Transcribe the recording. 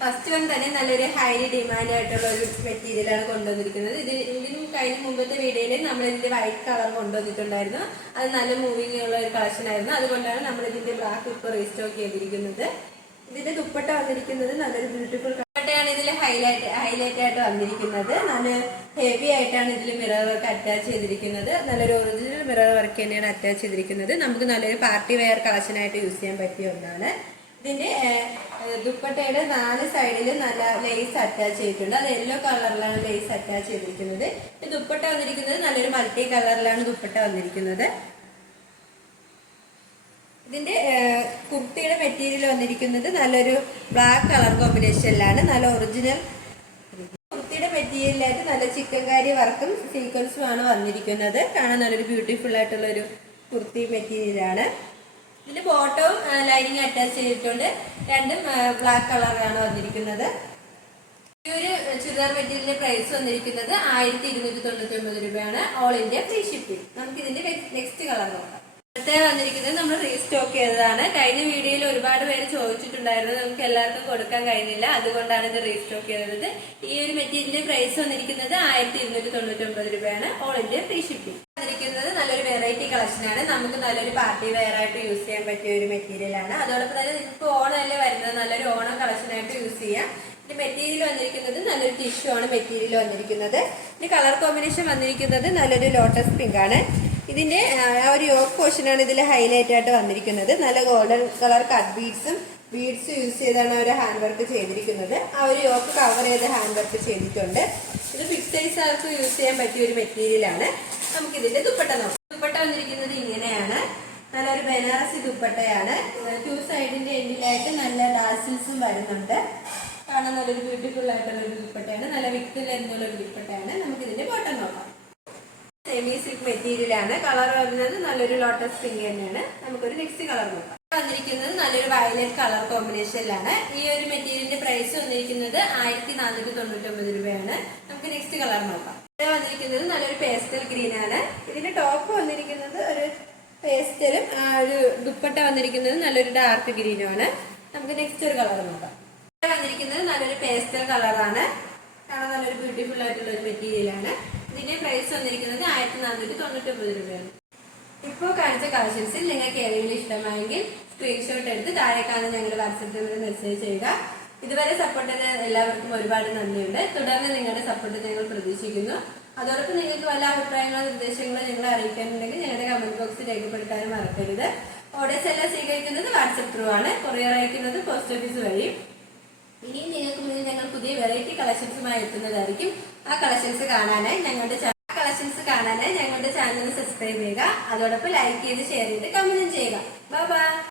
First one തന്നെ നല്ലൊരു highly demand ആയിട്ടുള്ള ഒരു മെറ്റീരിയലാണ് കൊണ്ടുവന്നിരിക്കുന്നത്. ഇതിനും കഴിഞ്ഞ മുമ്പത്തെ വീഡിയോയിൽ നമ്മൾ ഇതിന്റെ വൈറ്റ് കളർ കൊണ്ടുവന്നിട്ടുണ്ടായിരുന്നു. അത് നല്ല മൂവിങ് ഉള്ള ഒരു കളക്ഷൻ ആയിരുന്നു. അതുകൊണ്ടാണ് നമ്മൾ ഇതിന്റെ ബ്ലാക്ക് ഇപ്പോൾ റീസ്റ്റോക്ക് ചെയ്തിരിക്കുന്നത്. ഇതിന്റെ ദുപ്പട്ട വന്നിരിക്കുന്നത് നല്ലൊരു ബ്യൂട്ടിഫുൾ ദുപ്പട്ടയാണ്. ഇതിൽ ഹൈലൈറ്റ് ആയിട്ട് വന്നിരിക്കുന്നത് നല്ല ഹെവി ആയിട്ടാണ് ഇതിൽ മിറർ വർക്ക് അറ്റാച്ച് ചെയ്തിരിക്കുന്നത്. നല്ലൊരു ഒറിജിനൽ മിറർ വർക്ക് തന്നെയാണ് അറ്റാച്ച് ചെയ്തിരിക്കുന്നത്. നമുക്ക് നല്ലൊരു പാർട്ടി വെയർ കളക്ഷൻ ആയിട്ട് യൂസ് ചെയ്യാൻ പറ്റിയ ഒന്നാണ്. ഇതിന്റെ ദുപ്പട്ടയുടെ 4 സൈഡിലും നല്ല ലേസ് അറ്റാച്ച് ചെയ്തിട്ടുണ്ട്. അത് യെല്ലോ കളറിലാണ് ലേസ് അറ്റാച്ച് ചെയ്തിരിക്കുന്നത്. ഈ ദുപ്പട്ട വന്നിരിക്കുന്നത് നല്ലൊരു മൾട്ടി കളറിലാണ് ദുപ്പട്ട വന്നിരിക്കുന്നത്. ഇതിന്റെ കുർത്തിയുടെ മെറ്റീരിയൽ വന്നിരിക്കുന്നത് നല്ലൊരു ബ്ലാക്ക് കളർ കോമ്പിനേഷനിലാണ്. നല്ല ഒറിജിനൽ കുർത്തിയുടെ മെറ്റീരിയലായിട്ട് നല്ല ചിക്കൻകാരി വർക്കും സീക്വൻസുമാണ് വന്നിരിക്കുന്നത്. കാണാൻ നല്ലൊരു ബ്യൂട്ടിഫുൾ ആയിട്ടുള്ള ഒരു കുർത്തി മെറ്റീരിയലാണ്. ഇതിന്റെ ബോട്ടവും ലൈനിങ് അറ്റാച്ച് ചെയ്തിട്ടുണ്ട്. രണ്ടും ബ്ലാക്ക് കളറാണ് വന്നിരിക്കുന്നത്. ഈ ഒരു ചുരിദാർ മെറ്റീരിയലിന്റെ പ്രൈസ് വന്നിരിക്കുന്നത് 1299 രൂപയാണ്. All India free shipping. നമുക്ക് ഇതിന്റെ നെക്സ്റ്റ് കളർ നോക്കാം. അടുത്ത വന്നിരിക്കുന്നത് നമ്മൾ റീസ്റ്റോക്ക് ചെയ്തതാണ്. കഴിഞ്ഞ വീഡിയോയിൽ ഒരുപാട് പേര് ചോദിച്ചിട്ടുണ്ടായിരുന്നു, നമുക്ക് എല്ലാവർക്കും കൊടുക്കാൻ കഴിഞ്ഞില്ല. അതുകൊണ്ടാണ് ഇത് റീസ്റ്റോക്ക് ചെയ്തത്. ഈ ഒരു മെറ്റീരിയലിന്റെ പ്രൈസ് വന്നിരിക്കുന്നത് 1299 രൂപയാണ്. All India free shipping. വന്നിരിക്കുന്നത് നല്ലൊരു വെറൈറ്റി കളക്ഷൻ ആണ്. നമുക്ക് നല്ലൊരു പാർട്ടി വെയർ ആയിട്ട് യൂസ് ചെയ്യാൻ പറ്റിയ ഒരു മെറ്റീരിയൽ ആണ്. അതോടൊപ്പം തന്നെ ഇപ്പോൾ ഓണമല്ലേ വരുന്നത്, നല്ലൊരു ഓണം കളക്ഷൻ ആയിട്ട് യൂസ് ചെയ്യാം. ഇതിന്റെ മെറ്റീരിയൽ വന്നിരിക്കുന്നത് നല്ലൊരു ടിഷ്യൂ ആണ് മെറ്റീരിയൽ വന്നിരിക്കുന്നത്. ഇതിന്റെ കളർ കോമ്പിനേഷൻ വന്നിരിക്കുന്നത് നല്ലൊരു ലോട്ടസ് പിങ്ക് ആണ്. ഇതിന്റെ ആ ഒരു യോക്ക് പോർഷൻ ആണ് ഇതിൽ ഹൈലൈറ്റ് ആയിട്ട് വന്നിരിക്കുന്നത്. നല്ല ഗോൾഡൻ കളർ കട്ട് ബീഡ്സും യൂസ് ചെയ്താണ് ഒരു ഹാൻഡ് വർക്ക് ചെയ്തിരിക്കുന്നത്. ആ ഒരു യോക്ക് കവർ ചെയ്ത് ഹാൻഡ് വർക്ക് ചെയ്തിട്ടുണ്ട്. ഇത് ഫിക്സ് സൈസ് ആൾക്ക് യൂസ് ചെയ്യാൻ പറ്റിയ ഒരു മെറ്റീരിയൽ ആണ്. നമുക്ക് ഇതിന്റെ ദുപ്പട്ട നോക്കാം. ദുപ്പട്ട വന്നിരിക്കുന്നത് ഇങ്ങനെയാണ്. നല്ലൊരു ബനാറസി ദുപ്പട്ടയാണ്. 2 സൈഡിന്റെ എൻഡിലായിട്ട് നല്ല ഡാസിൽസും വരുന്നുണ്ട്. കാണാൻ നല്ലൊരു ബ്യൂട്ടിഫുൾ ആയിട്ടുള്ള ഒരു ദുപ്പട്ടയാണ്. നല്ല വിത്തിൽ എന്നുള്ള ഒരു ദുപ്പട്ടയാണ്. നമുക്ക് ഇതിന്റെ ബോട്ടം നോക്കാം. സെമി സിൽക്ക് മെറ്റീരിയൽ ആണ്. കളർ വരുന്നത് നല്ലൊരു ലോട്ടസ് പിങ്ക് തന്നെയാണ്. നമുക്കൊരു നെക്സ്റ്റ് കളർ നോക്കാം. വന്നിരിക്കുന്നത് നല്ലൊരു വയലറ്റ് കളർ കോമ്പിനേഷനിലാണ്. ഈ ഒരു മെറ്റീരിയലിന്റെ പ്രൈസ് വന്നിരിക്കുന്നത് 1499 രൂപയാണ്. നമുക്ക് നെക്സ്റ്റ് കളർ നോക്കാം. ഇത് വന്നിരിക്കുന്നത് നല്ലൊരു പേസ്റ്റൽ ഗ്രീൻ ആണ്. ഇതിന്റെ ടോപ്പ് വന്നിരിക്കുന്നത് ഒരു പേസ്റ്റലും ഒരു ദുപ്പട്ട വന്നിരിക്കുന്നത് നല്ലൊരു ഡാർക്ക് ഗ്രീനും ആണ്. നമുക്ക് നെക്സ്റ്റ് ഒരു കളർ നോക്കാം. ഇത് വന്നിരിക്കുന്നത് നല്ലൊരു പേസ്റ്റൽ കളറാണ്. കാണാൻ നല്ലൊരു ബ്യൂട്ടിഫുൾ ആയിട്ടുള്ള ഒരു മെറ്റീരിയൽ ആണ്. ഇതിന്റെ പ്രൈസ് വന്നിരിക്കുന്നത് 1499 രൂപയാണ്. ഇപ്പോൾ കാണിച്ച കളക്ഷൻസിൽ നിങ്ങൾക്ക് ഏതെങ്കിലും ഇഷ്ടമായെങ്കിൽ സ്ക്രീൻഷോട്ട് എടുത്ത് താഴെ കാണുന്ന ഞങ്ങളുടെ വാട്സാപ്പ് നമ്പറിൽ മെസ്സേജ് ചെയ്യുക. ഇതുവരെ സപ്പോർട്ട് ചെയ്ത എല്ലാവർക്കും ഒരുപാട് നന്ദിയുണ്ട്. തുടർന്ന് നിങ്ങളുടെ സപ്പോർട്ട് ഞങ്ങൾ പ്രതീക്ഷിക്കുന്നു. അതോടൊപ്പം നിങ്ങൾക്ക് വല്ല അഭിപ്രായങ്ങളോ നിർദ്ദേശങ്ങളോ ഞങ്ങളെ അറിയിക്കാനുണ്ടെങ്കിൽ ഞങ്ങളുടെ കമന്റ് ബോക്സിൽ രേഖപ്പെടുത്താനും മറക്കരുത്. ഓർഡേഴ്സ് എല്ലാം സ്വീകരിക്കുന്നത് വാട്സാപ്പ് ത്രൂ ആണ്. കൊറിയർ അയക്കുന്നത് പോസ്റ്റ് ഓഫീസ് വഴി. ഇനിയും നിങ്ങൾക്ക് മുന്നിൽ ഞങ്ങൾ പുതിയ വെറൈറ്റി കളക്ഷൻസുമായി എത്തുന്നതായിരിക്കും. ആ കളക്ഷൻസ് കാണാനായി ഞങ്ങളുടെ ചാനൽ സബ്സ്ക്രൈബ് ചെയ്യുക. അതോടൊപ്പം ലൈക്ക് ചെയ്ത് ഷെയർ ചെയ്ത് കമന്റ് ചെയ്യുക. Bye bye.